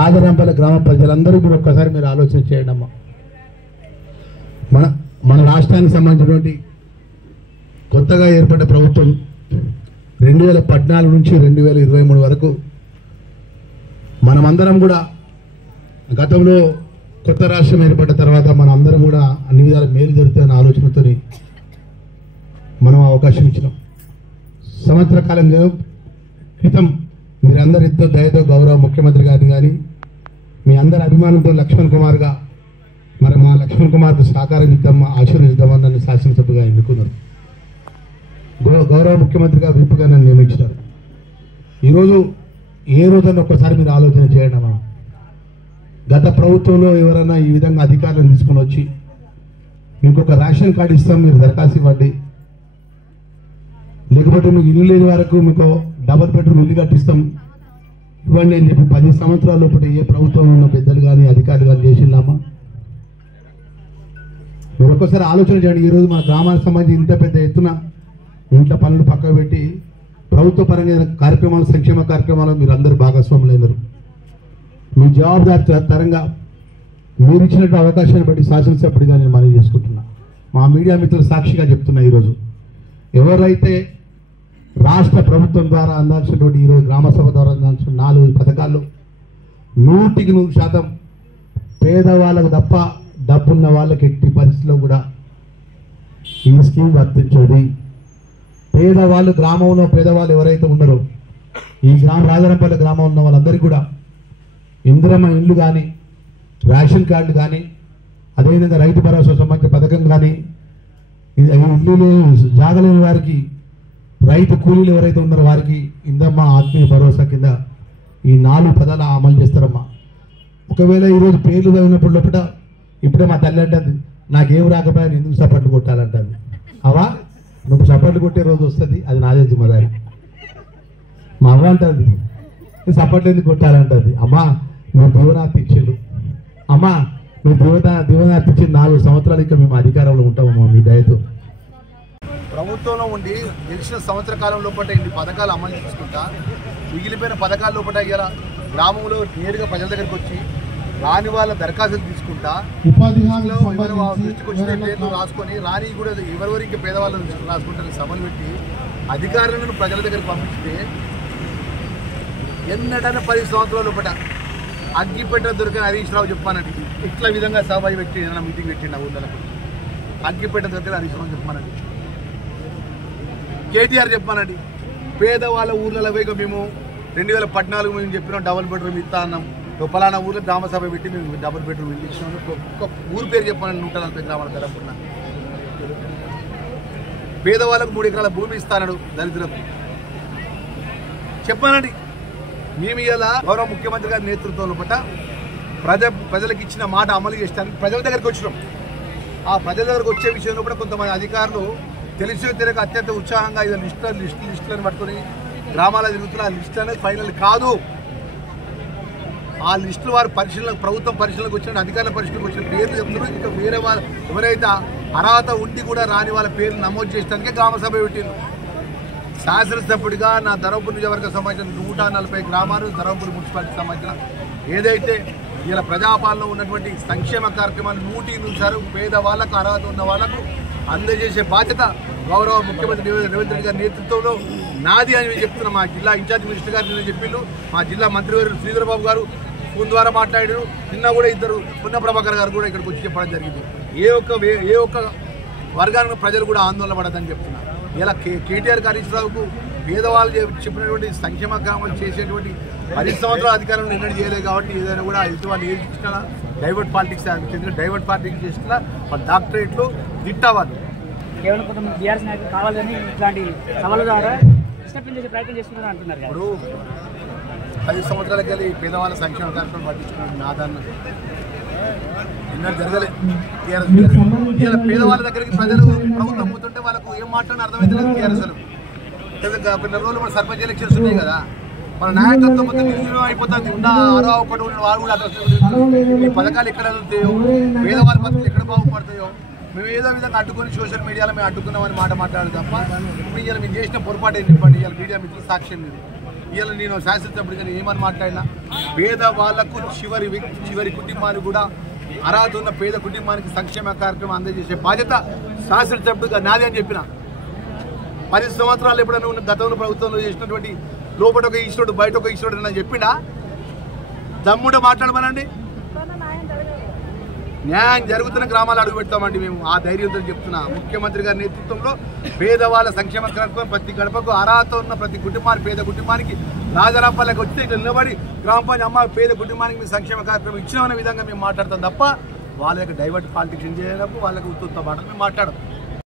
రాజరాంపల్లి గ్రామ ప్రజలందరూ మీరు ఒక్కసారి మీరు ఆలోచన చేయండి అమ్మా. మన రాష్ట్రానికి సంబంధించినటువంటి కొత్తగా ఏర్పడ్డ ప్రభుత్వం 2014 నుంచి 2023 వరకు మనమందరం కూడా గతంలో కొత్త రాష్ట్రం ఏర్పడ్డ తర్వాత మనం అందరం కూడా అన్ని విధాల మేలు జరుగుతున్న ఆలోచనతో మనం అవకాశం ఇచ్చినాం. సంవత్సర కాలం క్రితం మీరందరూ ఎంతో దయతో గౌరవ ముఖ్యమంత్రి గారిని కానీ మీ అందరి అభిమానంతో లక్ష్మణ్ కుమార్గా మరి మా లక్ష్మణ్ కుమార్కు సహకారం ఇద్దామా ఆశీర్వదిద్దామని నన్ను శాసనసభ్యుగా ఎన్నుకున్నారు. గౌరవ ముఖ్యమంత్రిగా విప్పుగా నన్ను నియమించారు. ఈరోజు ఏ రోజన్నా ఒక్కసారి మీరు ఆలోచన చేయండి అమ్మా. గత ప్రభుత్వంలో ఎవరైనా ఈ విధంగా అధికారులను తీసుకొని వచ్చి మీకు ఒక రేషన్ కార్డు ఇస్తాం, మీరు దరఖాస్తు ఇవ్వండి, లేకపోతే మీకు ఇల్లు లేని వరకు మీకు డబుల్ బెడ్రూమ్ ఇల్లు కట్టిస్తాం ఇవ్వండి అని చెప్పి 10 సంవత్సరాల లోపల ఏ ప్రభుత్వంలో ఉన్న పెద్దలు కానీ అధికారులు కానీ చేసిందామా? మీరు ఒక్కసారి ఆలోచన చేయండి. ఈరోజు మన గ్రామానికి సంబంధించి ఇంత పెద్ద ఎత్తున ఇంట్లో పనులు పక్కకు పెట్టి ప్రభుత్వ పరంగా కార్యక్రమాలు, సంక్షేమ కార్యక్రమాలు మీరు అందరూ భాగస్వాములు అయినారు. మీ జవాబుదారి తరంగా మీరు ఇచ్చినట్టు అవకాశాన్ని బట్టి శాసనసభ్యుడిగా నేను మనవి చేసుకుంటున్నా. మా మీడియా మిత్రులు సాక్షిగా చెప్తున్నా, ఈరోజు ఎవరైతే రాష్ట్ర ప్రభుత్వం ద్వారా అందాల్సినటువంటి ఈరోజు గ్రామసభ ద్వారా అందాల్సిన 4 పథకాల్లో 100% పేదవాళ్ళకు తప్ప డబ్బున్న వాళ్ళకి ఎట్టి పరిస్థితిలో కూడా ఈ స్కీమ్ వర్తించేది. పేదవాళ్ళు, గ్రామంలో పేదవాళ్ళు ఎవరైతే ఉన్నారో ఈ రాజరాంపల్లి గ్రామం ఉన్న వాళ్ళందరికీ కూడా ఇందిరమ్మ ఇండ్లు కానీ, రేషన్ కార్డులు కానీ, అదేవిధంగా రైతు భరోసా సంబంధించిన పథకం కానీ, ఇల్లు జాగలేని వారికి, రైతు కూలీలు ఎవరైతే ఉన్నారో వారికి ఇందమ్మ ఆత్మీయ భరోసా కింద ఈ 4 పదాలు అమలు చేస్తారమ్మా. ఒకవేళ ఈరోజు పేర్లు చదివినప్పుడు లోపల ఇప్పుడే మా తల్లి అంటుంది, నాకేం రాకపోయినా ఎందుకు సపోర్ట్లు కొట్టాలంటుంది. అవా నువ్వు సపోర్ట్లు కొట్టే రోజు వస్తుంది, అది నాదే జిమ్మదారి. మా అవ్వ అంటుంది సపోర్ట్లు ఎందుకు కొట్టాలంటుంది. అమ్మా నువ్వు దీవనార్థి ఇచ్చిండు, అమ్మా నువ్వు దీవనార్థి ఇచ్చింది 4 సంవత్సరాలు ఇంకా మేము అధికారంలో ఉంటామమ్మా మీ దయతో. ప్రభుత్వంలో ఉండి గెలిచిన సంవత్సర కాలం లోపల ఇన్ని పథకాలు అమలు చేసుకుంటా మిగిలిపోయిన పథకాల లోపల ఇలా గ్రామంలో నేరుగా ప్రజల దగ్గరికి వచ్చి రాని వాళ్ళ దరఖాస్తులు తీసుకుంటా దృష్టికి వచ్చిన పేర్లు రాసుకొని రాని కూడా ఎవరెవరు ఇంకా పేదవాళ్ళ దృష్టికి రాసుకుంటారని సభలు పెట్టి అధికారులను ప్రజల దగ్గరికి పంపిస్తే ఎన్నడన్నా 10 సంవత్సరాల లోపల అగ్గిపెట్ట దొరికిన హరీష్ రావు చెప్పానండి. ఇట్లా విధంగా సభ పెట్టి ఏదైనా మీటింగ్ పెట్టిండి ఆ ఊళ్ళలో అగ్గిపెట్ట దొరికిన హరీష్ రావు చెప్పానండి. కేటీఆర్ చెప్పానండి, పేదవాళ్ళ ఊర్లలో పోయి మేము 2014 మేము చెప్పినాం డబుల్ బెడ్రూమ్ ఇస్తా అన్నాం, పలానా ఊర్లో గ్రామసభ పెట్టి మేము డబుల్ బెడ్రూమ్ ఇల్లు ఇచ్చినాం. ఒక్క ఊరు పేరు చెప్పానండి, 140 గ్రామాల తెలంగాణ. పేదవాళ్ళకు 3 ఎకరాల భూమి ఇస్తానడు దళితులకు చెప్పానండి. మేము ఇలా గౌరవ ముఖ్యమంత్రి గారి నేతృత్వంలో పట్ల ప్రజలకు ఇచ్చిన మాట అమలు చేస్తానికి ప్రజల దగ్గరికి వచ్చినాం. ఆ ప్రజల దగ్గరకు వచ్చే విషయంలో కూడా కొంతమంది అధికారులు తెలిసి తెలియక అత్యంత ఉత్సాహంగా ఇది లిస్టులను పట్టుకొని గ్రామాల తిరుగుతున్న ఆ లిస్టు అనేది ఫైనల్ కాదు. ఆ లిస్టులు వారు ప్రభుత్వం పరిశీలనకు వచ్చిన అధికారుల పరిశీలనకు వచ్చిన పేర్లు చెప్తున్నారు. ఇంకా వేరే వాళ్ళు ఎవరైతే అర్హత ఉండి కూడా రాని వాళ్ళ పేర్లు నమోదు చేయడానికే గ్రామసభ పెట్టింది. శాసనసభ్యుడిగా నా ధర్మపురి నియోజకవర్గం సంబంధించిన 140 గ్రామాలు, ధర్మపురి మున్సిపాలిటీకి సంబంధించిన ఏదైతే ఇలా ప్రజాపాలన ఉన్నటువంటి సంక్షేమ కార్యక్రమాలు 100% పేదవాళ్లకు అర్హత ఉన్న వాళ్లకు అందజేసే బాధ్యత గౌరవ ముఖ్యమంత్రి రేవంత్ రెడ్డి గారి నేతృత్వంలో నాది అని చెప్తున్నా. మా జిల్లా ఇన్ఛార్జ్ మినిస్టర్ గారు నిన్న చెప్పిండు, మా జిల్లా మంత్రివర్యులు శ్రీధరబాబు గారు ఫోన్ ద్వారా మాట్లాడారు. నిన్న కూడా ఇద్దరు పున్న ప్రభాకర్ గారు కూడా ఇక్కడికి వచ్చి చెప్పడం జరిగింది. ఏ ఒక్క వర్గానికి ప్రజలు కూడా ఆందోళన పడదని చెప్తున్నారు. ఇలా కేటీఆర్ హరీష్ రావుకు పేదవాళ్ళు చెప్పినటువంటి సంక్షేమ గ్రామాలు చేసేటువంటి 10 సంవత్సరాల అధికారంలో ఎన్నడూ చేయలేదు. కాబట్టి ఏదైనా కూడా ఎదుటి వాళ్ళు ఏది చేసినా డైవర్ట్ పాలిటిక్స్ చేసినా వాళ్ళ డాక్టరేట్లు తిట్టవాలి. కేవలం కొంతమంది బీఆర్ఎస్ నాయకులు కావాలని ఇట్లాంటి సవాళ్ళ ద్వారా చేసే ప్రయత్నం చేస్తున్నారు అంటున్నారు. ఇప్పుడు 10 సంవత్సరాలకి వెళ్ళి పేదవాళ్ళ సంక్షేమ కార్యక్రమం పట్టించుకున్నాడు నాదాన్న ఎన్నడూ జరగలేదు. పేదవాళ్ళ దగ్గరికి ప్రజలు ప్రభుత్వం పోతుంటే వాళ్ళకు ఏం మాట్లాడినా అర్థమవుతలేదు. టీఆర్ఎస్లు కొన్ని రోజులు మన సర్పంచ్ ఎలక్షన్స్ ఉన్నాయి కదా, మన నాయకత్వం మొత్తం నిర్వీర్యం అయిపోతుంది. ఉన్న ఆరో ఒకటి వాడు కూడా ఈ పథకాలు ఎక్కడ వెళ్తాయో, పేదవాళ్ళ పథకాలు ఎక్కడ బాగుపడతాయో మేము ఏదో విధంగా అడ్డుకొని సోషల్ మీడియాలో మేము అడ్డుకున్నామని మాట మాట్లాడాలి తప్ప మేము చేసిన పొరపాటు ఏంటి? ఇలా మీడియా మిత్రులు సాక్ష్యం లేదు. ఇవాళ నేను శాసనసభ్యుడిగా ఏమని మాట్లాడినా పేదవాళ్లకు చివరి కుటుంబానికి కూడా అర్హత ఉన్న పేద కుటుంబానికి సంక్షేమ కార్యక్రమం అందజేసే బాధ్యత శాసనసభ్యుడిగా నాది అని చెప్పిన 10 సంవత్సరాలు ఎప్పుడైనా ఉన్న గతంలో ప్రభుత్వంలో చేసినటువంటి లోపల ఒక ఈశ్వరుడు బయట ఒక ఈశ్వరుడు అని చెప్పినా దమ్ముడు మాట్లాడమనండి. న్యాయం జరుగుతున్న గ్రామాలు అడుగు పెడతామండి మేము. ఆ ధైర్యంతో చెప్తున్నా. ముఖ్యమంత్రి గారి నేతృత్వంలో పేదవాళ్ళ సంక్షేమ కార్యక్రమం ప్రతి గడపకు అర్హత ఉన్న ప్రతి కుటుంబానికి పేద కుటుంబానికి రాజరాపాలకు వచ్చి ఇట్లా నిలబడి గ్రామ పంచాయతీ అమ్మ పేద కుటుంబానికి మేము సంక్షేమ కార్యక్రమం ఇచ్చిన విధంగా మేము మాట్లాడతాం తప్ప వాళ్ళ యొక్క డైవర్ట్ పాలిటిక్స్ చేయడానికి వాళ్ళకి ఉత్తుత్త మాటలు మేము మాట్లాడడం.